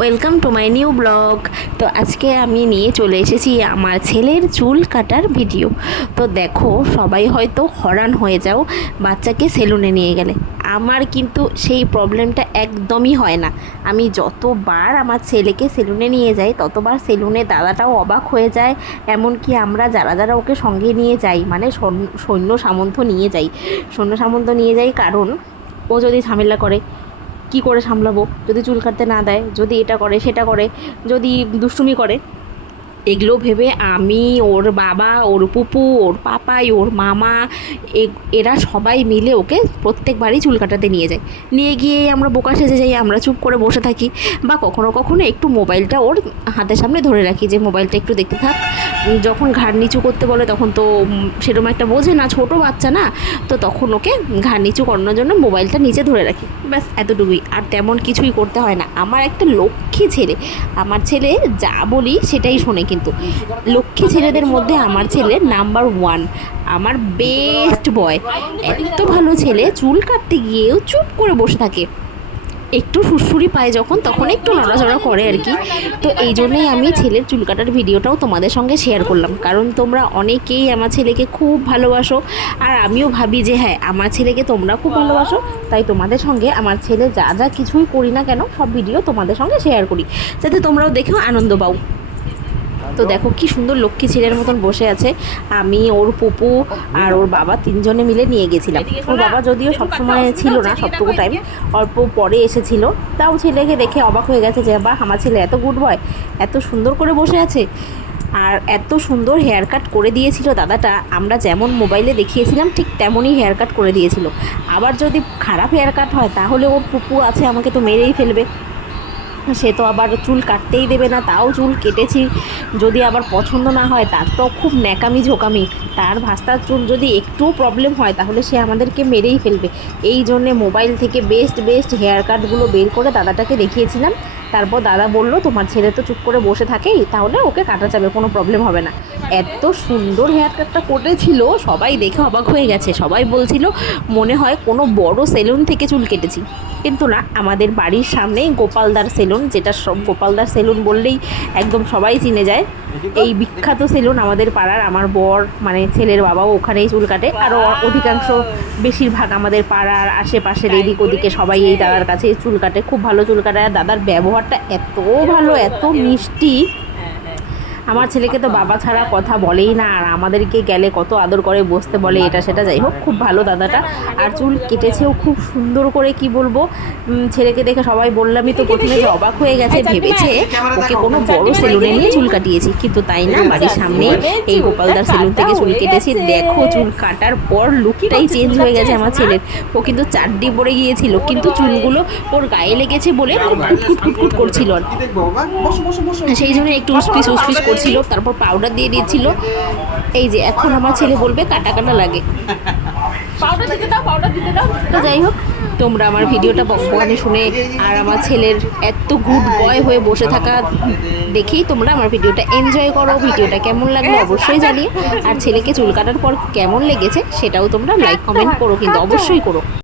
Welcome to my new blog. তো আজকে আমি নিয়ে চলে এসেছি আমার ছেলের চুল কাটার ভিডিও। তো দেখো, সবাই হয়তো হরান হয়ে যাও বাচ্চাকে সেলুনে নিয়ে গেলে। আমার কিন্তু সেই প্রবলেমটা একদমই হয় না। আমি যতবার আমার ছেলেকে সেলুনে নিয়ে যাই ততবার সেলুনে দাদাটাও অবাক হয়ে যায়। এমনকি আমরা যারা যারা ওকে সঙ্গে নিয়ে যাই, মানে সৈন্য সামন্ত নিয়ে যাই, কারণ ও যদি ঝামেলা করে কি করে সামলাবো, যদি চুল কাটতে না দেয়, যদি এটা করে সেটা করে, যদি দুষ্টুমি করে, এগুলো ভেবে আমি, ওর বাবা, ওর পুপু, ওর পাপাই, ওর মামা, এরা সবাই মিলে ওকে প্রত্যেকবারই চুল কাটাতে নিয়ে যায়। নিয়ে গিয়ে আমরা বোকা সেজে যাই, আমরা চুপ করে বসে থাকি, বা কখনো কখনো একটু মোবাইলটা ওর হাতের সামনে ধরে রাখি যে মোবাইলটা একটু দেখতে থাক। যখন ঘাড় নিচু করতে বলে তখন তো সেরকম একটা বোঝে না, ছোটো বাচ্চা না, তো তখন ওকে ঘাড় নিচু করানোর জন্য মোবাইলটা নিচে ধরে রাখি, ব্যাস এতটুকুই। আর তেমন কিছুই করতে হয় না। আমার একটা লক্ষ্মী ছেলে, আমার ছেলে যা বলি সেটাই শোনে। কিন্তু লক্ষ্মী ছেলেদের মধ্যে আমার ছেলে নাম্বার 1, আমার বেস্ট বয়। এত ভালো ছেলে, চুল কাটতে গিয়েও চুপ করে বসে থাকে, একটু সুরসুরি পায় যখন তখন একটু নড়াচড়া করে আর কি। তো এই জন্যই আমি ছেলের চুল কাটার ভিডিওটাও তোমাদের সঙ্গে শেয়ার করলাম, কারণ তোমরা অনেকেই আমার ছেলেকে খুব ভালোবাসো, আর আমিও ভাবি যে হ্যাঁ, আমার ছেলেকে তোমরা খুব ভালোবাসো, তাই তোমাদের সঙ্গে আমার ছেলে যা যা কিছুই করি না কেন সব ভিডিও তোমাদের সঙ্গে শেয়ার করি, যাতে তোমরাও দেখেও আনন্দ পাও। তো দেখো কি সুন্দর লক্ষ্মী ছেলের মতন বসে আছে। আমি, ওর পুপু আর ওর বাবা তিনজনে মিলে নিয়ে গেছিলাম। ওর বাবা যদিও সবসময় ছিল না, সবটুকু টাইম অল্প পরে এসেছিল, তাও ছেলেকে দেখে অবাক হয়ে গেছে যে বাহ, আমার ছেলে এত গুড বয়, এত সুন্দর করে বসে আছে। আর এত সুন্দর হেয়ার কাট করে দিয়েছিল দাদাটা, আমরা যেমন মোবাইলে দেখিয়েছিলাম ঠিক তেমনই হেয়ার কাট করে দিয়েছিল। আবার যদি খারাপ হেয়ার কাট হয় তাহলে ওর পুপু আছে, আমাকে তো মেরেই ফেলবে, সে তো আবার চুল কাটতেই দেবে না, তাও চুল কেটেছি। যদি আবার পছন্দ না হয় তার তো খুব ন্যাকামি ঝোকামি, তার ভাস্তার চুল যদি একটুও প্রবলেম হয় তাহলে সে আমাদেরকে মেরেই ফেলবে। এই জন্যে মোবাইল থেকে বেস্ট হেয়ার কাটগুলো বের করে দাদাটাকে দেখিয়েছিলাম। তারপর দাদা বলল তোমার ছেলে তো চুপ করে বসে থাকেই, তাহলে ওকে কাটা যাবে, কোনো প্রবলেম হবে না। এত সুন্দর হেয়ার কাটটা করেছিল, সবাই দেখে অবাক হয়ে গেছে। সবাই বলছিল মনে হয় কোনো বড় সেলুন থেকে চুল কেটেছি, কিন্তু না, আমাদের বাড়ির সামনেই গোপালদার সেলুন, যেটা সব গোপালদার সেলুন বললেই একদম সবাই চিনে যায়। এই বিখ্যাত সেলুন আমাদের পাড়ার, আমার বর মানে ছেলের বাবাও ওখানেই চুল কাটে। আরও অধিকাংশ বেশিরভাগ আমাদের পাড়ার আশেপাশের এদিক ওদিকে সবাই এই দাদার কাছে চুল কাটে, খুব ভালো চুল কাটে। আর দাদার ব্যবহারটা এত ভালো, এত মিষ্টি। আমার ছেলেকে তো বাবা ছাড়া কথা বলেই না, আর আমাদেরকে গেলে কত আদর করে, বসতে বলে, এটা সেটা, যাই হোক খুব ভালো দাদাটা। আর চুল কেটেছেও খুব সুন্দর করে, কি বলবো, ছেলেকে দেখে সবাই বললামই তো প্রথমে যে অবাক হয়ে গেছে, ভেবেছে ওকে কোনো বড় সেলুনে নিয়ে চুল কাটিয়েছি, কিন্তু তাই না, বাড়ির সামনেই এই গোপালদার সেলুন থেকে চুল কেটেছি। দেখো চুল কাটার পর লুকটাই চেঞ্জ হয়ে গেছে আমার ছেলের। ও কিন্তু চাড্ডি পরে গিয়েছিল, কিন্তু চুলগুলো ওর গায়ে লেগেছে বলে কুটকুট করছিল, সেই জন্য একটু উসপিস করছিল, তারপর পাউডার দিয়ে দিয়েছিল। এই যে এখন আমার ছেলে বলবে কাটা কাটা লাগে, পাউডার দিতে দাও। তো যাই হোক, তোমরা আমার ভিডিওটা বকবকানি শুনে আর আমার ছেলের এত গুড বয় হয়ে বসে থাকা দেখেই তোমরা আমার ভিডিওটা এনজয় করো। ভিডিওটা কেমন লাগলো অবশ্যই জানিও, আর ছেলেকে চুল কাটার পর কেমন লেগেছে সেটাও তোমরা লাইক কমেন্ট করো, কিন্তু অবশ্যই করো।